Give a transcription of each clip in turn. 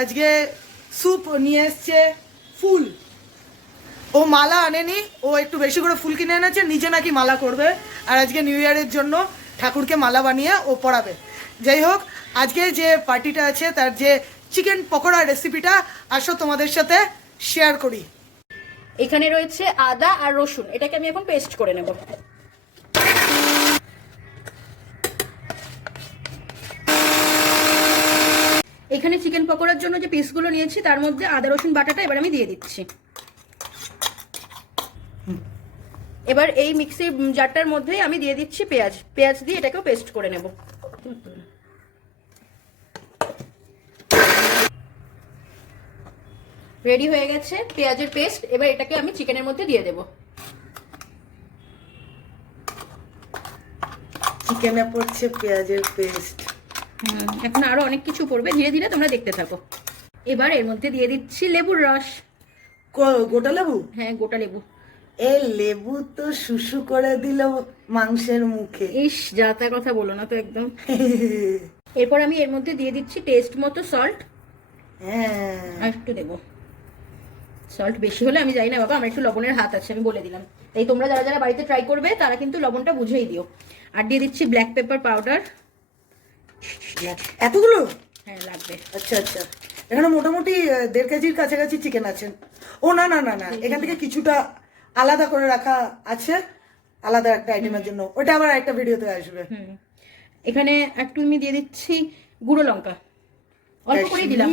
আজকে স্যুপ নিয়ে এসছে ফুল। ও মালা আনেনি, ও একটু বেশি করে ফুল কিনে এনেছে, নিজে নাকি মালা করবে আর আজকে নিউ ইয়ারের জন্য ঠাকুরকে মালা বানিয়ে ও পরাবে। যাই হোক, আজকে যে পার্টিটা আছে তার যে চিকেন পকোড়া রেসিপিটা আসো তোমাদের সাথে শেয়ার করি। এখানে রয়েছে আদা আর রসুন, এটাকে আমি এখন পেস্ট করে নেব। এখানে চিকেন পকোড়ার জন্য যে পিসগুলো নিয়েছি তার মধ্যে আদা রসুন বাটাটা এবার আমি দিয়ে দিচ্ছি। এবার এই মিক্সি জারটার মধ্যেই আমি দিয়ে দিচ্ছি পেঁয়াজ। পেঁয়াজ দিয়ে এটাকেও পেস্ট করে নেব। রেডি হয়ে গেছে পেঁয়াজের পেস্ট। এবার এটাকে আমি চিকেনের মধ্যে দিয়ে দেব। চিকেনে পড়ছে পেঁয়াজের পেস্ট। এখন আরো অনেক কিছু পড়বে, ধীরে ধীরে তোমরা দেখতে থাকো। এবার এর মধ্যে দিয়ে দিচ্ছি লেবুর রস। গোটা লেবু? হ্যাঁ, গোটা লেবু। এই লেবু তো শুশু করে দিল মাংসের মুখে। ইস, যা তা কথা বলো না তো একদম। এরপর আমি এর মধ্যে দিয়ে দিচ্ছি টেস্ট মতো সল্ট। হ্যাঁ, আর একটু দেবো। সল্ট বেশি হলে আমি জানি না বাবা, আমার একটু লবণের হাত আছে, আমি বলে দিলাম। তাই তোমরা যারা যারা বাড়িতে ট্রাই করবে তারা কিন্তু লবণটা বুঝেই দিও। আর দিয়ে দিচ্ছি ব্ল্যাক পেপার পাউডার। এতগুলো? হ্যাঁ, লাগবে। আচ্ছা আচ্ছা, এখানে মোটামুটি 1.5 কেজির কাছাকাছি চিকেন আছে। ও না না না না, এখান থেকে কিছুটা আলাদা করে রাখা আছে আলাদা একটা আইটেমের জন্য, ওটা আবার একটা ভিডিওতে আসবে। এখানে একটু আমি দিয়ে দিচ্ছি গুঁড়ো লঙ্কা, অল্প করে দিলাম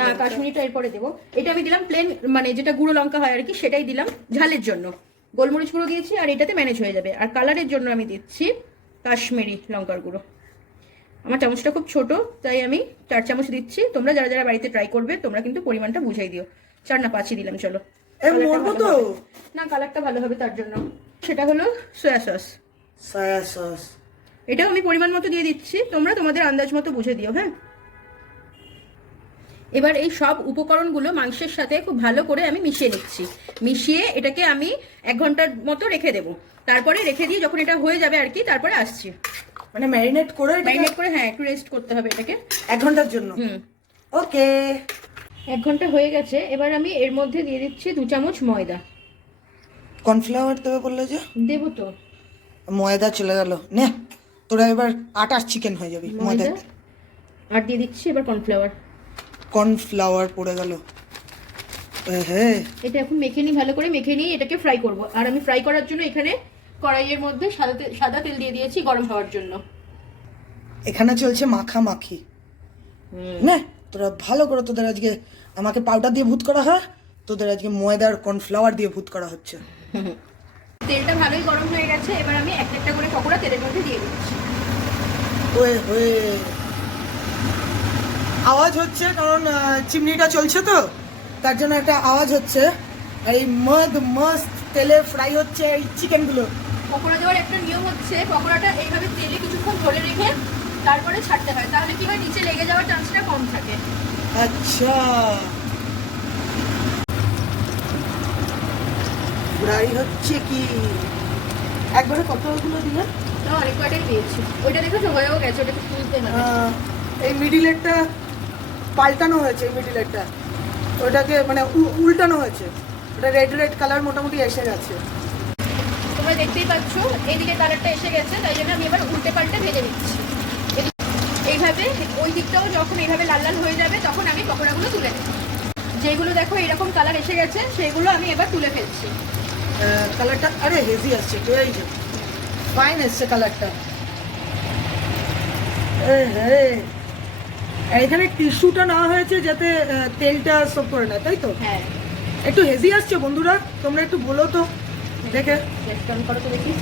না, কাশ্মীরিটা এরপরে দেবো। এটা আমি দিলাম প্লেন, মানে যেটা গুঁড়ো লঙ্কা হয় আর কি, সেটাই দিলাম ঝালের জন্য। গোলমরিচ গুঁড়ো দিয়েছি আর এটাতে ম্যানেজ হয়ে যাবে। আর কালারের জন্য আমি দিচ্ছি কাশ্মীরি লঙ্কার গুঁড়ো। আমার চামচটা খুব ছোট, তাই আমি 4 চামচ দিচ্ছি। তোমরা যারা যারা বাড়িতে ট্রাই করবে তোমরা কিন্তু পরিমাণটা বুঝাই দিও। 4 না 5ই দিলাম। চলো, না, কালারটা ভালো হবে তার জন্য। সেটা হলো সয়া সস। সয়া সস এটাও আমি পরিমাণ মতো দিয়ে দিচ্ছি, তোমরা তোমাদের আন্দাজ মতো বুঝে দিও। হ্যাঁ, এবার এই সব উপকরণগুলো মাংসের সাথে খুব ভালো করে আমি মিশিয়ে নিচ্ছি। মিশিয়ে এটাকে আমি 1 ঘন্টার মতো রেখে দেবো। তারপরে রেখে দিয়ে যখন এটা হয়ে যাবে আর কি, তারপরে আসছি। মানে ম্যারিনেট করে? হ্যাঁ, একটু রেস্ট করতে হবে এটাকে 1 ঘন্টার জন্য। ওকে, 1 ঘন্টা হয়ে গেছে। এবার আমি এর মধ্যে দিয়ে দিচ্ছি 2 চামচ ময়দা। কর্নফ্লাওয়ার দেবে বললে যে? দেবো তো। ময়দা চলে গেল, নে তোরা এবার আটার চিকেন হয়ে যাবে ময়দা। আর দিয়ে দিচ্ছি এবার কর্নফ্লাওয়ার পড়ে গেল। হ্যাঁ, এটা এখন মেখে নিই, ভালো করে মেখে নিয়ে এটাকে ফ্রাই করব। আর আমি ফ্রাই করার জন্য এখানে কড়াইয়ের মধ্যে সাদা তেল দিয়ে দিয়েছি গরম হওয়ার জন্য। এখানে চলছে মাখামাখি। না, তোরা ভালো করে, তোদের আজকে আমাকে পাউডার দিয়ে ভূত করা হয়, তোদের আজকে ময়দা আর কর্নফ্লাওয়ার দিয়ে ভূত করা হচ্ছে। তেলটা ভালোই গরম হয়ে গেছে। এবার আমি একটা করে পকোড়া তেলের মধ্যে দিয়ে দিচ্ছি। ওয়ে হয়ে আওয়াজ হচ্ছে কারণ চিমনিটা চলছে তো, তার জন্য একটা আওয়াজ হচ্ছে। এই মস্ত তেলে ফ্রাই হচ্ছে এই চিকেনগুলো। পকোড়া দেওয়ার একটা নিয়ম হচ্ছে, পকোড়াটা এইভাবে তেলে কিছুক্ষণ ধরে রেখে তারপরে ছাড়তে হয়, তাহলে কি হয়, নিচে লেগে যাওয়ার চান্সটা কম থাকে। আচ্ছা, ফ্রাই হচ্ছে কি একবারে কতগুলো দিলে? না, অনেক কয়টাই দিয়েছি। ওইটা দেখেছো হয়েও গেছে, ওটাকে তুলতে হবে। এই মিডিলেরটা পাল্টানো হয়েছে, এই মিডিলেরটা ওটাকে মানে উল্টানো হয়েছে, ওটা রেড কালার মোটামুটি এসে গেছে। তোমরা দেখতেই পাচ্ছ এইদিকে কালারটা এসে গেছে, তাই জন্য আমি এবার উল্টে পাল্টে ভেজে নিচ্ছি। এইভাবে ওই দিকটাও যখন এইভাবে লাল লাল হয়ে যাবে তখন আমি পকোড়াগুলো তুলে নেব। যেগুলো দেখো এরকম কালার এসে গেছে সেগুলো আমি এবার তুলে ফেলছি। কালারটা আরে হেভি আসছে, এই যে ফাইন এসছে কালারটা। এখানে টিস্যুটা নেওয়া হয়েছে যাতে তেলটা সব করে নেয়, তাই তো? হ্যাঁ, একটু হেভি আসছে বন্ধুরা, তোমরা একটু বলো তো দেখে। করো তো দেখি।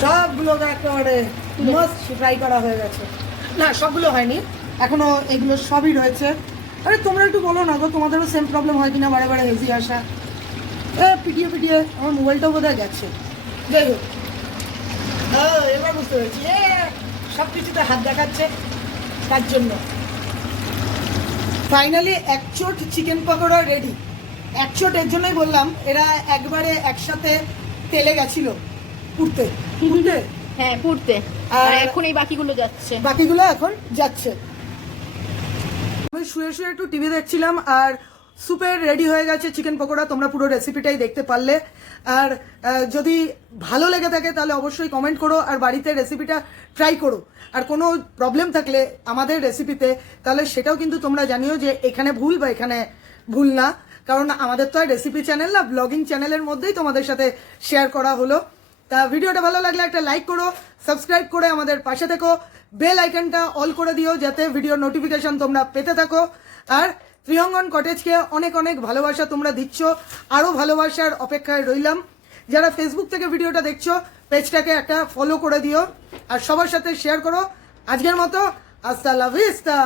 সবগুলো একেবারে মাস্ট ফ্রাই করা হয়ে গেছে। না, সবগুলো হয়নি এখনো, এগুলো সবই রয়েছে। আরে তোমরা একটু বলো না গো, তোমাদেরও সেম প্রবলেম হয় কিনা বারে বারে হেভি আসা? পিটিয়ে আমার মোবাইলটাও বোধহয় গেছে। যাই হোক, এবার বুঝতে পেরেছি, সব কিছুতে হাত দেখাচ্ছে তার জন্য। ফাইনালি 1 চোট চিকেন পকোড়া রেডি। 1 চোট এর জন্যই বললাম, এরা একবারে একসাথে তেলে গেছিল পুড়তে। হ্যাঁ, পুড়তে। আর এখন এই বাকিগুলো যাচ্ছে। বাকিগুলো এখন যাচ্ছে। শুয়ে শুয়ে একটু টিভি দেখছিলাম আর সুপের রেডি হয়ে গেছে চিকেন পকোড়া। তোমরা পুরো রেসিপিটাই দেখতে পারলে। আর যদি ভালো লেগে থাকে তাহলে অবশ্যই কমেন্ট করো আর বাড়িতে রেসিপিটা ট্রাই করো। আর কোনো প্রবলেম থাকলে আমাদের রেসিপিতে তাহলে সেটাও কিন্তু তোমরা জানিও যে এখানে ভুল বা এখানে ভুল না, কারণ আমাদের তো আর রেসিপি চ্যানেল না, ব্লগিং চ্যানেলের মধ্যেই তোমাদের সাথে শেয়ার করা হলো। তা ভিডিওটা ভালো লাগলে একটা লাইক করো, সাবস্ক্রাইব করে আমাদের পাশে থেকো, বেল আইকনটা অল করে দিও যাতে ভিডিওর নোটিফিকেশন তোমরা পেতে থাকো। আর ত্রিহঙ্গন কটেজকে অনেক অনেক ভালোবাসা তোমরা দিচ্ছ, আরও ভালোবাসার অপেক্ষায় রইলাম। যারা ফেসবুক থেকে ভিডিওটা দেখছো পেজটাকে একটা ফলো করে দিও আর সবার সাথে শেয়ার করো। আজকের মতো আস্তা লা ভিস্তা।